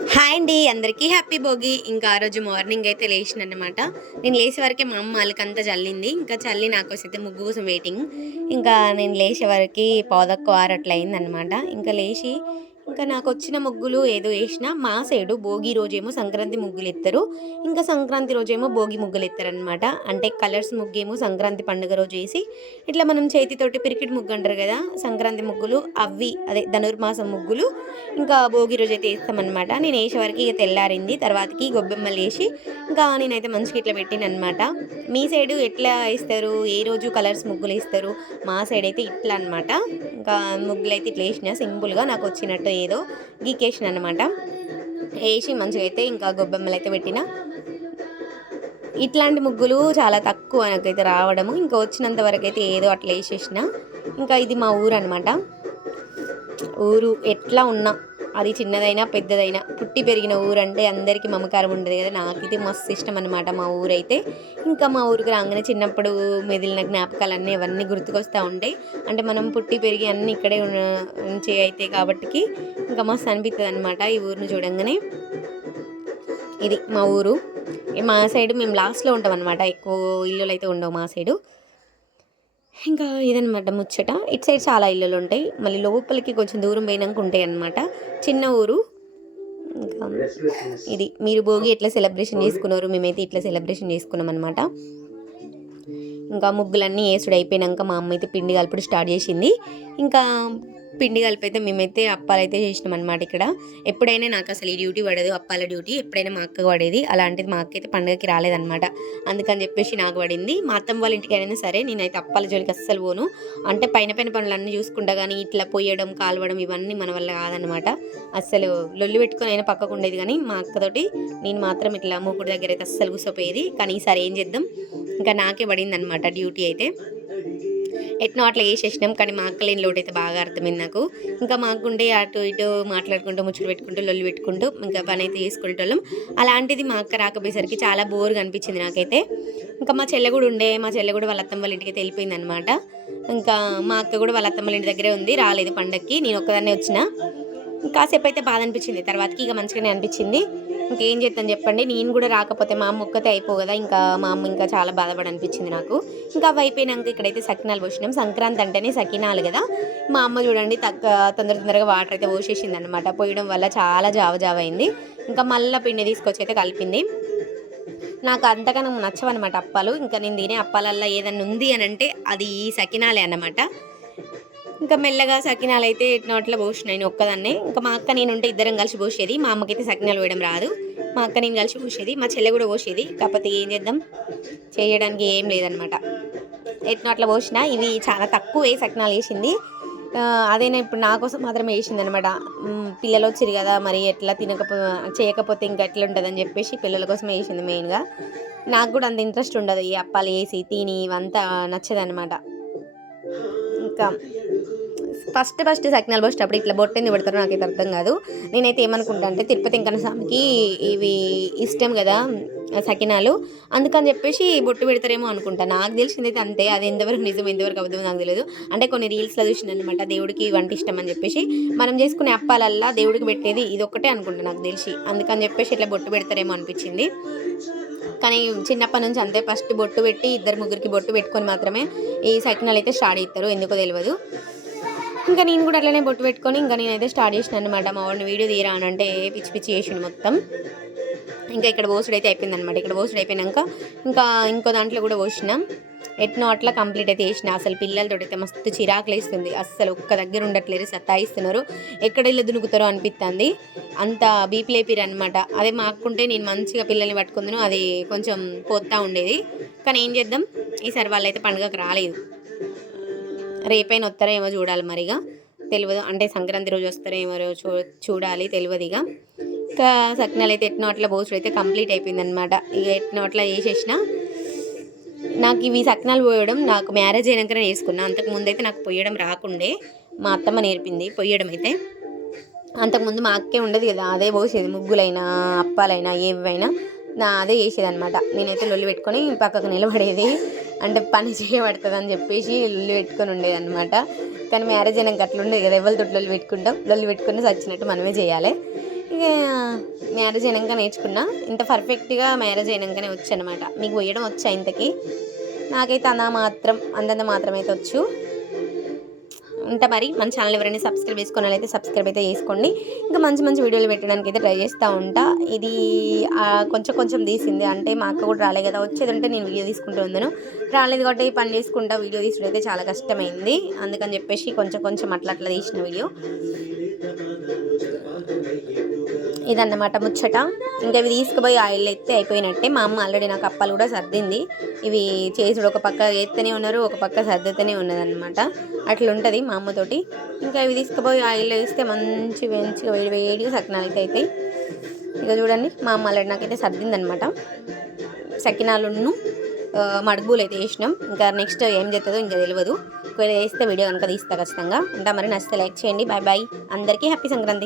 Hi అండి అందరికీ happy Bhogi. ఇంకా ఆ రోజు మార్నింగ్ అయితే లేచిన అనమాట నేను లేచే వరకే మా అమ్మ వాళ్ళకంతా చల్లింది. ఇంకా చల్లి నాకు అయితే ముగ్గు కోసం వెయిటింగ్ ఇంకా నేను లేచే వరకు పాదక్కు ఆరు అయిందనమాట ఇంకా లేచి ఇంకా నాకు వచ్చిన ముగ్గులు ఏదో వేసిన మా సైడు భోగి రోజేమో సంక్రాంతి ముగ్గులు ఎత్తారు ఇంకా సంక్రాంతి రోజేమో భోగి ముగ్గులు ఎత్తారనమాట అంటే కలర్స్ ముగ్గేమో సంక్రాంతి పండుగ రోజు వేసి ఇట్లా మనం చేతితోటి పిరికిట్ ముగ్గు అంటారు కదా సంక్రాంతి ముగ్గులు అవి అదే ధనుర్మాసం ముగ్గులు ఇంకా భోగి రోజు అయితే వేస్తామన్నమాట. నేను వేసే వరకు ఇక తెల్లారింది తర్వాతకి గొబ్బెమ్మలు వేసి ఇంకా నేనైతే మంచిగా ఇట్లా పెట్టిన అనమాట మీ సైడు ఎట్లా వేస్తారు ఏ రోజు కలర్స్ ముగ్గులు వేస్తారు మా సైడ్ అయితే ఇట్లా అనమాట ఇంకా ముగ్గులు అయితే ఇట్లా వేసిన సింపుల్గా నాకు వచ్చినట్టు ఏదో గీకేసిన అనమాట వేసి మంచిగా అయితే ఇంకా గొబ్బెమ్మలు అయితే పెట్టిన. ఇట్లాంటి ముగ్గులు చాలా తక్కువ నాకైతే రావడము. ఇంకా వచ్చినంత వరకు అయితే ఏదో అట్లా వేసేసిన. ఇంకా ఇది మా ఊరు అనమాట ఊరు ఎట్లా ఉన్నా. అది చిన్నదైనా పెద్దదైనా. పుట్టి పెరిగిన ఊరు అంటే అందరికీ మమకారం ఉండదు కదా. నాకైతే మస్తు ఇష్టం అనమాట మా ఊరైతే. ఇంకా మా ఊరికి రాగానే చిన్నప్పుడు మెదిలిన జ్ఞాపకాలన్నీ అవన్నీ గుర్తుకొస్తూ ఉంటాయి. అంటే మనం పుట్టి పెరిగి అన్నీ ఇక్కడే ఉంచే అయితే కాబట్టికి ఇంకా మస్తు అనిపిస్తుంది అనమాట ఈ ఊరిని చూడంగానే. ఇది మా ఊరు. మా సైడ్ మేము లాస్ట్లో ఉంటాం అనమాట ఎక్కువ ఇల్లులు అయితే ఉండవు మా సైడు. ఇంకా ఇదనమాట ముచ్చట. ఇటు సైడ్ చాలా ఇళ్ళు ఉంటాయి మళ్ళీ లోపలికి కొంచెం దూరం పోయినాక ఉంటాయి అన్నమాట చిన్న ఊరు. ఇంకా ఇది. మీరు భోగి ఎట్లా సెలబ్రేషన్ చేసుకున్నారు మేమైతే ఇట్లా సెలబ్రేషన్ చేసుకున్నాం అనమాట ఇంకా ముగ్గులన్నీ వేసుడు అయిపోయినాక మా అమ్మ అయితే పిండి కలుపుడు స్టార్ట్ చేసింది. ఇంకా పిండి కలిపి అయితే మేమైతే అప్పాలైతే చేసినాం అనమాట ఇక్కడ. ఎప్పుడైనా నాకు అసలు ఈ డ్యూటీ పడదు అప్పాల డ్యూటీ. ఎప్పుడైనా మా అక్కకు పడేది. అలాంటిది మా అక్క అయితే పండగకి రాలేదన్నమాట. అందుకని చెప్పేసి నాకు పడింది. మా అత్తమ్మ వాళ్ళ ఇంటికైనా సరే నేనైతే అప్పాల జోలికి అస్సలు పోను. అంటే పైన పైన పనులన్నీ చూసుకుంటా కానీ ఇట్లా పోయడం కాలవడం ఇవన్నీ మన వల్ల కాదనమాట అస్సలు లొల్లి పెట్టుకొని అయినా పక్కకు ఉండేది కానీ మా అక్కతోటి నేను మాత్రం ఇట్లా మూకుడు దగ్గర అయితే అస్సలు కూసపోయేది. కానీ ఈసారి ఏం చేద్దాం? ఇంకా నాకే పడింది అనమాట డ్యూటీ అయితే. ఎట్నో అట్లా వేసేసినాం కానీ మా అక్క లేని లోటైతే అయితే బాగా అర్థమైంది నాకు. ఇంకా మాకుండే అటు ఇటు మాట్లాడుకుంటూ ముచ్చులు పెట్టుకుంటూ లొల్లు పెట్టుకుంటూ ఇంకా పని అయితే చేసుకునేటోళ్ళం. అలాంటిది మా అక్క రాకపోయేసరికి చాలా బోర్గా అనిపించింది నాకైతే. ఇంకా మా చెల్లె కూడా ఉండే మా చెల్లె కూడా వాళ్ళ అత్తమ్మ వాళ్ళ ఇంటికి వెళ్ళిపోయింది అనమాట ఇంకా మా అక్క కూడా వాళ్ళ అత్తమ్మ వాళ్ళ ఇంటి దగ్గరే ఉంది రాలేదు పండక్కి నేను ఒక్కదాన్నే వచ్చిన. కాసేపు అయితే బాధ అనిపించింది తర్వాతకి ఇక మంచిగానే అనిపించింది. ఇంకేం చేస్తాను చెప్పండి. నేను కూడా రాకపోతే మా అమ్మ ఒక్కతే అయిపో కదా. ఇంకా మా అమ్మ ఇంకా చాలా బాధపడి అనిపించింది నాకు. ఇంకా అవి అయిపోయినాక ఇక్కడైతే సకినాలు పోసినాం. సంక్రాంతి అంటేనే సకినాలు కదా. మా అమ్మ చూడండి తక్క తొందర తొందరగా వాటర్ అయితే పోసేసింది అనమాట పోయడం వల్ల చాలా జావ జావ అయింది ఇంకా మళ్ళీ పిండి తీసుకొచ్చి అయితే కలిపింది. నాకు అంతగానో నచ్చవన్నమాట అప్పాలు. ఇంకా నేను తినే అప్పాలల్లో ఏదన్నా ఉంది అని అంటే అది ఈ సకినాలే అన్నమాట. ఇంకా మెల్లగా సకినాలు అయితే నోట్లో పోసినాయి నేను ఒక్కదాన్నే. ఇంకా మా అక్క నేను ఉంటే ఇద్దరం కలిసి పోసేది. మా అమ్మకైతే సకినాలు వేయడం రాదు. మా అక్క నేను కలిసి పోసేది. మా చెల్లె కూడా పోసేది. కాకపోతే ఏం చేద్దాం? చేయడానికి ఏం లేదనమాట. ఎట్లా అట్లా పోసినా ఇవి చాలా తక్కువే సకినాలు వేసింది. అదేనా ఇప్పుడు నా కోసం మాత్రమే వేసింది అనమాట పిల్లలు వచ్చిరు కదా మరి ఎట్లా తినకపో చేయకపోతే ఇంకా ఎట్లా ఉంటుందని చెప్పేసి పిల్లల కోసమే వేసింది మెయిన్గా నాకు కూడా అంత ఇంట్రెస్ట్ ఉండదు. ఈ అప్పాలు వేసి తిని ఇవంతా నచ్చదనమాట. ఇంకా ఫస్ట్ ఫస్ట్ సకినాలు అప్పుడు ఇట్లా బొట్టెంది పెడతారో నాకైతే అర్థం కాదు. నేనైతే ఏమనుకుంటా అంటే తిరుపతి వెంకన్న స్వామికి ఇవి ఇష్టం కదా సకినాలు. అందుకని చెప్పేసి బొట్టు పెడతారేమో అనుకుంటా. నాకు తెలిసిందైతే అంతే. అది ఎంతవరకు నిజం ఎంతవరకు అవుతుందో నాకు తెలియదు అంటే కొన్ని రీల్స్లో చూసిన అనమాట దేవుడికి వంట ఇష్టం అని చెప్పేసి. మనం చేసుకునే అప్పాలల్లా దేవుడికి పెట్టేది ఇది ఒక్కటే అనుకుంటా నాకు తెలిసి. అందుకని చెప్పేసి ఇట్లా బొట్టు పెడతారేమో అనిపించింది. కానీ చిన్నప్పటి నుంచి అంతే. ఫస్ట్ బొట్టు పెట్టి ఇద్దరు ముగ్గురికి బొట్టు పెట్టుకొని మాత్రమే ఈ సకినాలు అయితే స్టార్ట్ చేస్తారు. ఎందుకో తెలియదు ఇంకా నేను కూడా అట్లనే బొట్టు పెట్టుకొని ఇంకా నేనైతే స్టార్ట్ చేసిన అనమాట మా వాడిని వీడియో తీరా అని అంటే పిచ్చి పిచ్చి చేసిండు మొత్తం. ఇంకా ఇక్కడ పోసుడు అయితే అయిపోయింది అనమాట ఇక్కడ పోసుడు అయిపోయినాక ఇంకా ఇంకో దాంట్లో కూడా పోసినాం. ఎట్నో అట్లా కంప్లీట్ అయితే వేసిన అసలు పిల్లలతో అయితే మస్తు చిరాకులు వేస్తుంది అస్సలు ఒక్క దగ్గర ఉండట్లేరు సత్తాయిస్తున్నారు ఎక్కడ ఇల్లు దునుకుతారో అనిపిస్తుంది అంత బీపీ లేపిరు అనమాట అదే మాకుంటే నేను మంచిగా పిల్లల్ని పట్టుకుందును అది కొంచెం పోతా ఉండేది. కానీ ఏం చేద్దాం? ఈసారి వాళ్ళైతే పండుగకు రాలేదు. రేపైనా వస్తారో ఏమో చూడాలి మరిగా. తెలియదు అంటే సంక్రాంతి రోజు వస్తారో ఏమో చూ చూడాలి తెలియదు ఇక ఇంకా సకినాలు అయితే ఎట్నో అట్లా పోసుడు అయితే కంప్లీట్ అయిపోయింది అనమాట ఇక ఎట్నో అట్లా చేసేసినా నాకు ఇవి సక్నాలు పోయడం నాకు మ్యారేజ్ అయినాకనే నేర్చుకున్నా. అంతకు ముందు అయితే నాకు పొయ్యడం రాకుండే. మా అత్తమ్మ నేర్పింది పొయ్యడం అయితే అంతకుముందు మా అక్కే ఉండదు కదా అదే పోసేది ముగ్గులైనా అప్పాలైనా ఏవైనా. నా అదే చేసేది అనమాట నేనైతే లొల్లి పెట్టుకొని పక్కకు నిలబడేది. అంటే పని చేయబడుతుంది అని చెప్పేసి లొల్లి పెట్టుకొని ఉండేది అనమాట కానీ మ్యారేజ్ అయినాక అట్లా ఉండేది కదా ఎవరితో లొల్లి పెట్టుకుంటాం? లొల్లి పెట్టుకుని చచ్చినట్టు మనమే చేయాలి. మ్యారేజ్ అయినాక నేర్చుకున్నా. ఇంత పర్ఫెక్ట్గా మ్యారేజ్ అయినాకనే వచ్చనమాట. మీకు పోయడం వచ్చా ఇంతకి? నాకైతే అందా మాత్రం అందంత మాత్రం అయితే వచ్చు. ఉంటా మరి. మన ఛానల్ ఎవరైనా సబ్స్క్రైబ్ చేసుకున్న అయితే సబ్స్క్రైబ్ అయితే చేసుకోండి. ఇంకా మంచి మంచి వీడియోలు పెట్టడానికి అయితే ట్రై చేస్తూ ఉంటా. ఇది కొంచెం కొంచెం తీసింది. అంటే మా అక్క కూడా రాలే కదా వచ్చేది ఉంటే నేను వీడియో తీసుకుంటూ ఉందను. రాలేదు కాబట్టి పని చేసుకుంటా వీడియో తీసుకుంటే అయితే చాలా కష్టమైంది. అందుకని చెప్పేసి కొంచెం కొంచెం అట్లా అట్లా తీసిన వీడియో ఇదన్నమాట ముచ్చట. ఇంకా ఇవి తీసుకుపోయి ఆయిల్ ఎత్తే అయిపోయినట్టే. మా అమ్మ ఆల్రెడీ నాకు అప్పాలు కూడా సర్దింది. ఇవి చేసుడు ఒక పక్క ఎత్తనే ఉన్నారు ఒక పక్క సర్దుతూనే ఉన్నదన్నమాట. అట్లుంటుంది. మా అమ్మతోటి ఇంకా ఇవి తీసుకుపోయి ఆయిల్ వేస్తే మంచి మంచిగా వేడి వేడిగా సకినాలు అయితే అవుతాయి ఇక చూడండి మా అమ్మ అలాంటి నాకైతే సర్దిందనమాట. సకినాలును మడుగులు అయితే వేసినాం. ఇంకా నెక్స్ట్ ఏం చేస్తుందో ఇంకా తెలియదు ఒకవేళ వేస్తే వీడియో కనుక తీస్తా ఖచ్చితంగా. ఉంటా మరి నచ్చితే లైక్ చేయండి. Bye bye. అందరికీ హ్యాపీ సంక్రాంతి.